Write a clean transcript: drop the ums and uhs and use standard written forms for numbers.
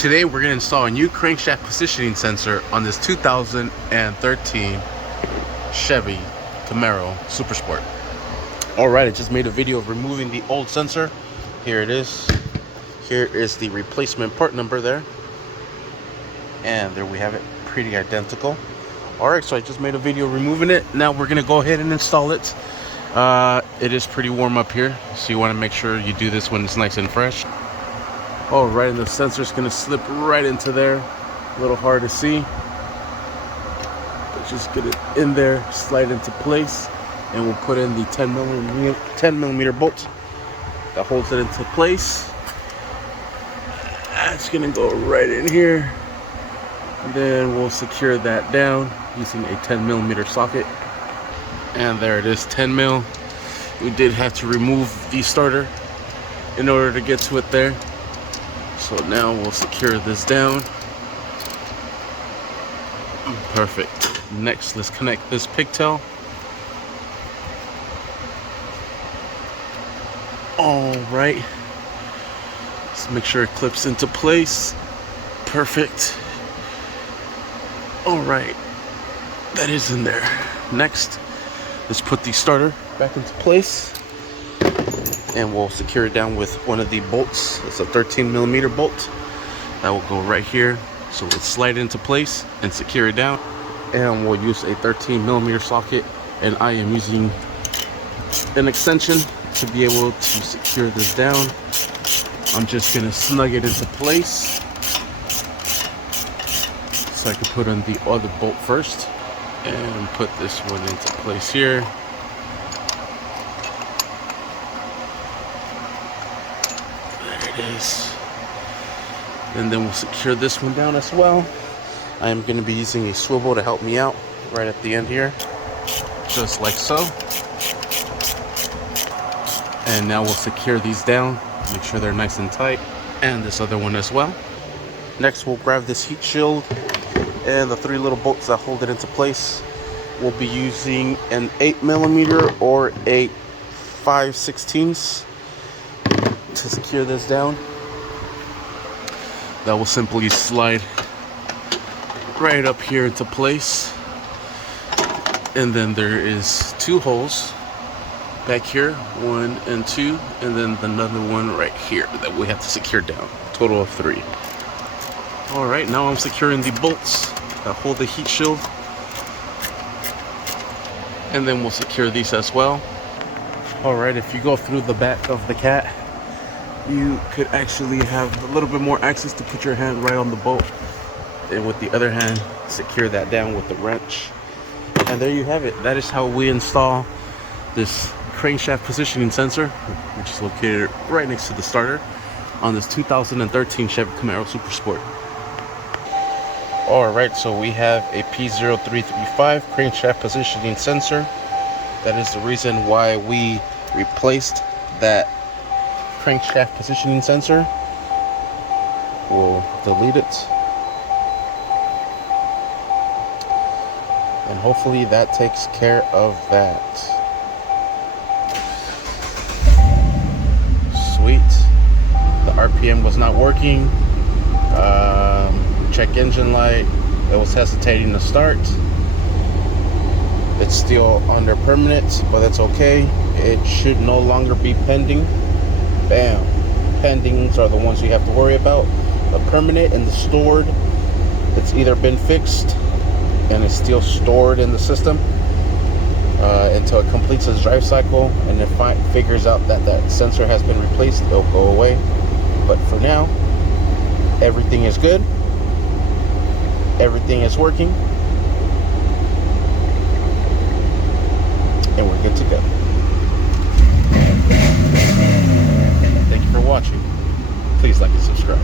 Today we're going to install a new crankshaft positioning sensor on this 2013 Chevy Camaro Super Sport. Alright, I just made a video of removing the old sensor. Here it is. Here is the replacement part number there. And there we have it, pretty identical. Alright, so I just made a video removing it. Now we're going to go ahead and install it. It is pretty warm up here, so you want to make sure you do this when it's nice and fresh. Alright, and the sensor's going to slip right into there. A little hard to see. But just get it in there, slide into place, and we'll put in the 10 millimeter bolt that holds it into place. That's going to go right in here. And then we'll secure that down using a 10 millimeter socket. And there it is, 10 mil. We did have to remove the starter in order to get to it there. So now we'll secure this down. Perfect. Next, let's connect this pigtail. All right. Let's make sure it clips into place. Perfect. All right. That is in there. Next, let's put the starter back into place. And we'll secure it down with one of the bolts. It's a 13 millimeter bolt that will go right here. So we'll slide into place and secure it down. And we'll use a 13 millimeter socket. And I am using an extension to be able to secure this down. I'm just gonna snug it into place so I can put on the other bolt first and put this one into place here. Is. And then we'll secure this one down as well. I am going to be using a swivel to help me out right at the end here, just like so. And now we'll secure these down, make sure they're nice and tight, and this other one as well. Next, we'll grab this heat shield and the 3 little bolts that hold it into place. We'll be using an 8 millimeter or a 5/16 to secure this down. That will simply slide right up here into place. And then there is 2 holes back here, 1 and 2, and then another one right here that we have to secure down. Total of 3. All right, now I'm securing the bolts that hold the heat shield. And then we'll secure these as well. All right, if you go through the back of the cat, you could actually have a little bit more access to put your hand right on the bolt, and with the other hand secure that down with the wrench. And there you have it. That is how we install this crankshaft positioning sensor, which is located right next to the starter on this 2013 Chevy Camaro Super Sport. Alright, so we have a P0335 crankshaft positioning sensor. That is the reason why we replaced that crankshaft positioning sensor. We'll delete it, and hopefully that takes care of that. Sweet. The RPM was not working. Check engine light, it was hesitating to start. It's still under permanent, but that's okay. It should no longer be pending. Bam. Pendings are the ones you have to worry about. The permanent and the stored, it's either been fixed and it's still stored in the system until it completes its drive cycle, and if it figures out that that sensor has been replaced, it'll go away. But for now, everything is good. Everything is working. And we're good to go. Thank you for watching. Please like and subscribe.